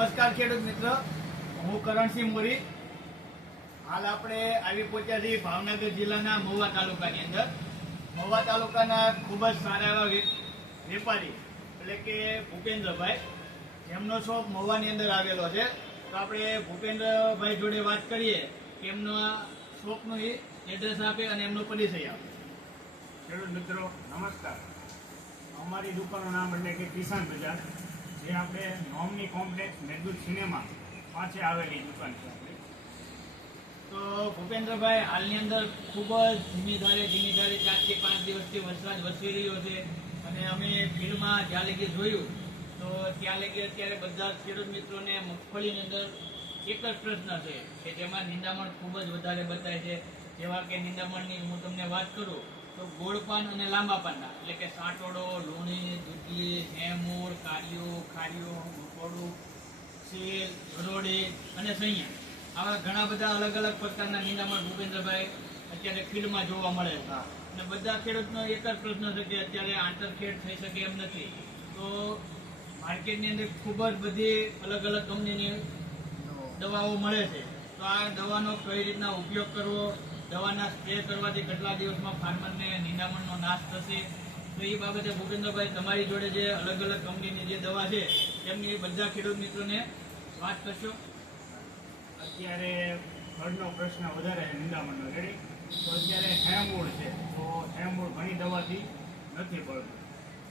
નમસ્કાર ખેડૂત મિત્ર, હું કરણસિંહ મોરી. હાલ આપણે આવી પહોંચ્યા છીએ ભાવનગર જિલ્લાના મહુવા તાલુકાની અંદર. મહુવા તાલુકાના ખૂબ જ સારા એવા વેપારી એટલે કે ભૂપેન્દ્રભાઈ, જેમનો શોપ મહુવાની અંદર આવેલો છે. તો આપણે ભૂપેન્દ્રભાઈ જોડે વાત કરીએ કે એમનો શોપનું એડ્રેસ આપે અને એમનો પરિચય આપે. ખેડૂત મિત્રો નમસ્કાર. અમારી દુકાનનું નામ એટલે કે કિસાન બજાર, જે આપણે નોમની કોમ્પ્લેક્સ મેઘદૂત સિનેમા પાસે આવેલી દુકાન છે આપણી. તો ભૂપેન્દ્રભાઈ, હાલની અંદર ખૂબ જ ધીમી ધારે 4 થી 5 દિવસથી વરસાદ વરસી રહ્યો છે અને અમે ફિલ્ડમાં જ્યાં લગી જોયું તો ત્યાં લગી અત્યારે બધા ખેડૂત મિત્રોને મગફળીની અંદર એક જ પ્રશ્ન છે કે જેમાં નિંદામણ ખૂબ જ વધારે બતાય છે. જેવા કે નિંદામણની હું તમને વાત કરું તો ગોળ પાન અને લાંબા પાનના એટલે કે સાંટોડો, લૂણી, દૂધી, હેમૂળ, કાળિયો, ખારીઓ, મકોડું, સેલ, ગરોડી અને સૈયા, આવા ઘણા બધા અલગ અલગ પ્રકારના નિંદામણ ભૂપેન્દ્રભાઈ અત્યારે ફિલ્ડમાં જોવા મળે છે. અને બધા ખેડૂતનો એક જ પ્રશ્ન છે કે અત્યારે આંતરખેડ થઈ શકે એમ નથી. તો માર્કેટની અંદર ખૂબ જ બધી અલગ અલગ કંપનીની દવાઓ મળે છે. તો આ દવાનો કઈ રીતના ઉપયોગ કરવો, દવાના સ્પ્રે કરવાથી કેટલા દિવસમાં ફાર્મરને નિંદામણનો નાશ થશે, તો એ બાબતે ભૂપેન્દ્રભાઈ તમારી જોડે જે અલગ અલગ કંપનીની જે દવા છે એમની બધા ખેડૂત મિત્રોને વાત કરશો. અત્યારે ફળનો પ્રશ્ન વધારે છે નિંદામણનો, રેડી. તો અત્યારે હેમૂળ છે, તો હેમૂળ ઘણી દવાથી નથી પડતું.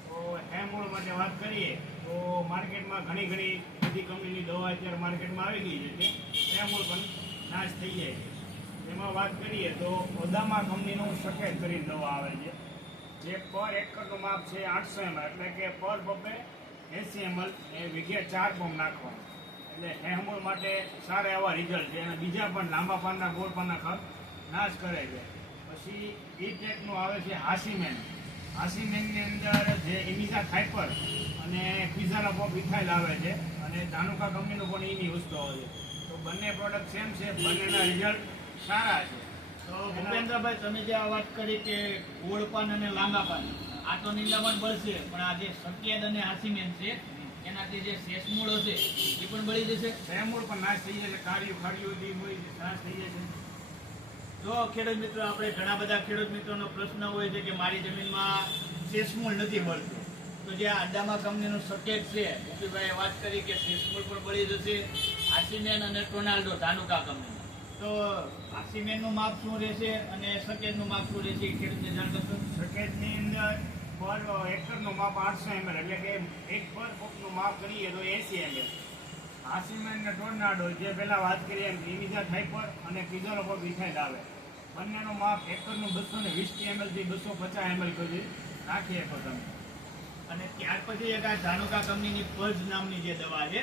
તો હેમૂળ માટે વાત કરીએ તો માર્કેટમાં ઘણી બધી કંપનીની દવા અત્યારે માર્કેટમાં આવી ગઈ છે, તે હેમૂળ પણ નાશ થઈ જાય છે. એમાં વાત કરીએ તો ઓદામા કંપનીનું સફેદ કરીને દવા આવે છે, જે પર એકરનું માપ છે 800 ml, એટલે કે પર પંપે 80 ml એ વીઘે 4 પંપ નાખવાનું. એટલે હેમૂળ માટે સારા એવા રિઝલ્ટ છે અને બીજા પણ લાંબા પાનના ગોળ પાનના ખર નાશ કરે છે. પછી ઈ ટેકનું આવે છે હાસીમેન. હાસીમેનની અંદર જે ઇમિઝા થાઇપર અને પિઝાના પોપ ઇથાઇલ આવે છે અને ધાનુકા કંપનીનું પણ એની વસ્તુ આવે છે. તો બંને પ્રોડક્ટ સેમ છે, બંનેના રિઝલ્ટ સારા છે. તો ભૂપેન્દ્રભાઈ, તમે જે આ વાત કરી કે ગોળ પાન અને લાંબા પાન, આ તો નિંદામણ બળશે, પણ આ જે સફેદ અને હાસીમેન છે એનાથી જે શેષમૂળો છે એ પણ બળી જશે. હેમૂળ પણ નાશ થઈ જશે, ખારીઓ નાશ થઈ જશે. જો ખેડૂત મિત્રો, આપણે ઘણા બધા ખેડૂત મિત્રોનો પ્રશ્ન હોય છે કે મારી જમીનમાં શેષમૂળ નથી બળતું. તો જે અદામા કંપનીનું સફેદ છે, ભૂપીભાઈએ વાત કરી કે શેષમૂળ પણ બળી જશે. હાસીમેન અને ટોનાલ્ડો ધાનુકા કંપની, તો હાસીમેનનું માપ શું રહેશે અને સફેદનું માપ શું રહેશે એ ખેડૂતને જાણ કરશો. સફેદની અંદર પર એકરનું માપ 800 ml, એટલે કે એક પર પંપનું માપ કરીએ તો 80 ml. હાસીમેન ને ટોર્નાડો, જે પહેલા વાત કરીએ એમ ઇમિઝા થાઇપર અને પિઝાનો પંપ ઇથાઇલ આવે, બંનેનું માપ એકરનું 220 ml થી 250 ml સુધી નાખીએ તો તમે. અને ત્યાર પછી એક આ ધાનુકા કંપનીની પર્જ નામની જે દવા છે,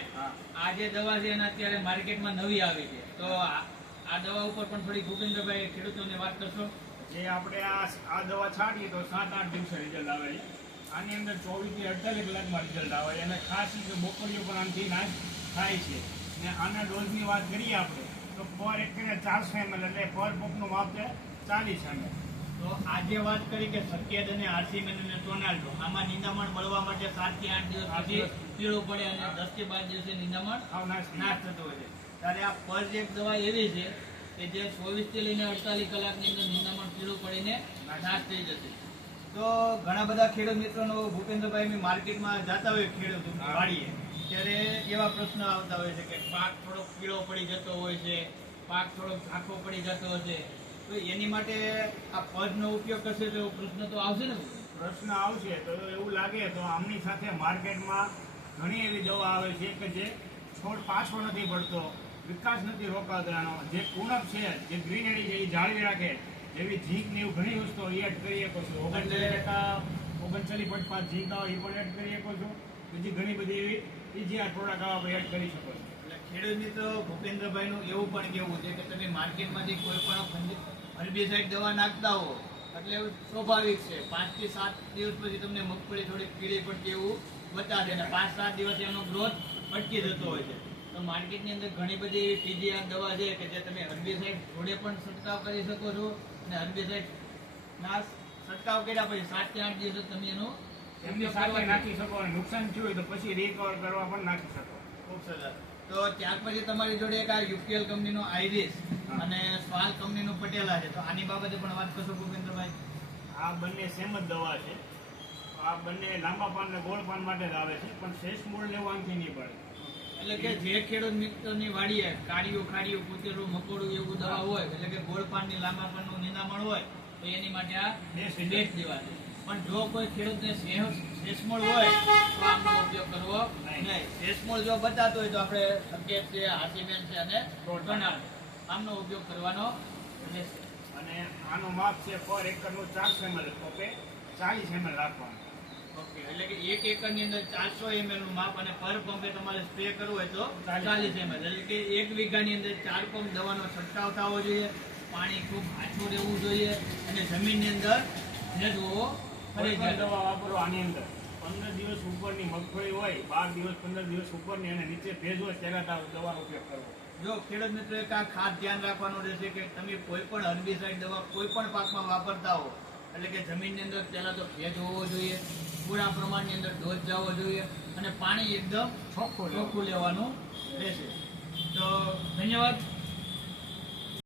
આ જે દવા છે એના અત્યારે માર્કેટમાં નવી આવી છે. તો આ દવા ઉપર પણ થોડી ભૂપેન્દ્રભાઈ ખેડૂતોને વાત કરશો. જે આપણે આ દવા છાંટીએ તો 7-8 દિવસે રિઝલ્ટ આવે છે. આની અંદર 24 થી 48 કલાકમાં રિઝલ્ટ આવે છે અને ખાસ રીતે બોકડીઓ પણ આનાથી નાશ થાય છે. ને આના ડોઝની વાત કરીએ આપણે તો પર એકરે 400 ml, એટલે પર પંપનું માપ છે 40 ml. તો આજે વાત કરી કે સફેદ અને હાસીમેન અને ટોનાલ્ડો, આમાં નિંદામણ બળવા માટે 7 થી 8 દિવસ સુધી પીળું પડે અને 10 થી 12 દિવસે નિંદામણ નાશ થતો હોય છે. ત્યારે આ પર્જ એક દવા એવી છે કે જે 24 થી લઈને 48 કલાકની અંદર નિંદામણ પીળું પડીને નાશ થઈ જશે. તો ઘણા બધા ખેડૂત મિત્રોનો ભૂપેન્દ્રભાઈ માર્કેટમાં જતા હોય ખેડૂત વાડીએ, ત્યારે એવા પ્રશ્ન આવતા હોય છે કે પાક થોડોક પીળો પડી જતો હોય છે, પાક થોડોક ઝાંખો પડી જતો હશે, તો એની માટે આ પર્જનો ઉપયોગ કરશે તો પ્રશ્ન તો આવશે ને. પ્રશ્ન આવશે તો એવું લાગે તો આમની સાથે માર્કેટમાં ઘણી એવી દવા આવે છે કે જે છોડ પાછો નથી પડતો, વિકાસ નથી રોકાતો, એનો જે કુણપ છે, જે ગ્રીનરી છે એ જાળવી રાખે, જેવી ઝીંક ને એવું ઘણી વસ્તુઓ એડ કરી શકો છો. 39% ઝીંક આવે એ પણ એડ કરી શકો છો. બીજી ઘણી બધી એવી બીજી આ પ્રોડક્ટ આવે એડ કરી શકો છો. એટલે ખેડૂત મિત્રો, ભૂપેન્દ્રભાઈનું એવું પણ કેવું છે કે તમે માર્કેટમાંથી કોઈ પણ હર્બિસાઇડ દવા નાખતા હો એટલે સ્વાભાવિક છે 5 થી 7 દિવસ પછી તમને મગફળી થોડી પીળી પડતી એવું બતાવે અને 5-7 દિવસે એનો ગ્રોથ અટકી જતો હોય છે. તો માર્કેટની અંદર ઘણી બધી એવી પીજીઆર દવા છે કે જે તમે હર્બિસાઇડ જોડે પણ છંટકાવ કરી શકો છો અને હર્બિસાઇડ ના છંટકાવ કર્યા પછી 7 થી 8 દિવસ તમે એનો એમની સાથે નાખી શકો અને નુકસાન થયું હોય તો પછી રિકવર કરવા પણ નાખી શકો. ખૂબ સરસ. તો ત્યાર પછી તમારી જોડે એક આ યુપીએલ કંપનીનો આઈરિસ હા. અને સ્વાલ કંપનીનું પટેલા છે. તો આની બાબતે પણ વાત કરશો ભૂપેન્દ્રભાઈ? આ બંને સેમ જ દવા છે. આ બંને લાંબા પાન અને ગોળ પાન માટે જ આવે છે, પણ શેષ મૂળ લેવું આમથી નહીં પડે. એટલે કે જે ખેડૂત મિત્રની વાડીએ કાળિયું ખાડિયું કૂતેલું મકોડું એવું દવા હોય, એટલે કે ગોળ પાનની લાંબા પાનનું નિંદામણ હોય, તો એની માટે આ બેસ્ટ બેસ્ટ દવા છે. પણ જો કોઈ ખેડૂતને શેષમૂળ હોય તો આમનો ઉપયોગ કરવો નહીં. શેષમૂળ જો બતાતો હોય તો આપણે સંકેત છે, હાસીમેન છે અને ટોનાલ આમનો ઉપયોગ કરવાનો રહેશે. અને આનું માપ છે પર એકરનું 400 ml, તો 40 ml રાખવાનું. ઓકે, એટલે કે 1 એકરની અંદર 400 ml નું માપ અને પર પંપે તમારે સ્પ્રે કરવું હોય તો 40 ml. એટલે કે 1 વીઘાની અંદર 4 પંપ દવાનો છંટકાવ થવો જોઈએ. પાણી ખૂબ આછું રહેવું જોઈએ અને જમીનની અંદર ભેજ હોવો કોઈ પણ ફરજિયાત. દવા વાપરો આની અંદર 15 દિવસ ઉપરની મગફળી હોય, 12 દિવસ 15 દિવસ ઉપરની અને નીચે ભેજ હોય ત્યારે દવાનો ઉપયોગ કરવો. જો ખેડૂત મિત્રો એક આ ખાસ ધ્યાન રાખવાનું રહેશે કે તમે કોઈ પણ હર્બિસાઇડ દવા કોઈ પણ પાકમાં વાપરતા હો, એટલે કે જમીનની અંદર પહેલા તો ભેજ હોવો જોઈએ, પૂરા પ્રમાણની અંદર ડોઝ જવો જોઈએ અને પાણી એકદમ ચોખ્ખું લેવાનું રહેશે. તો ધન્યવાદ.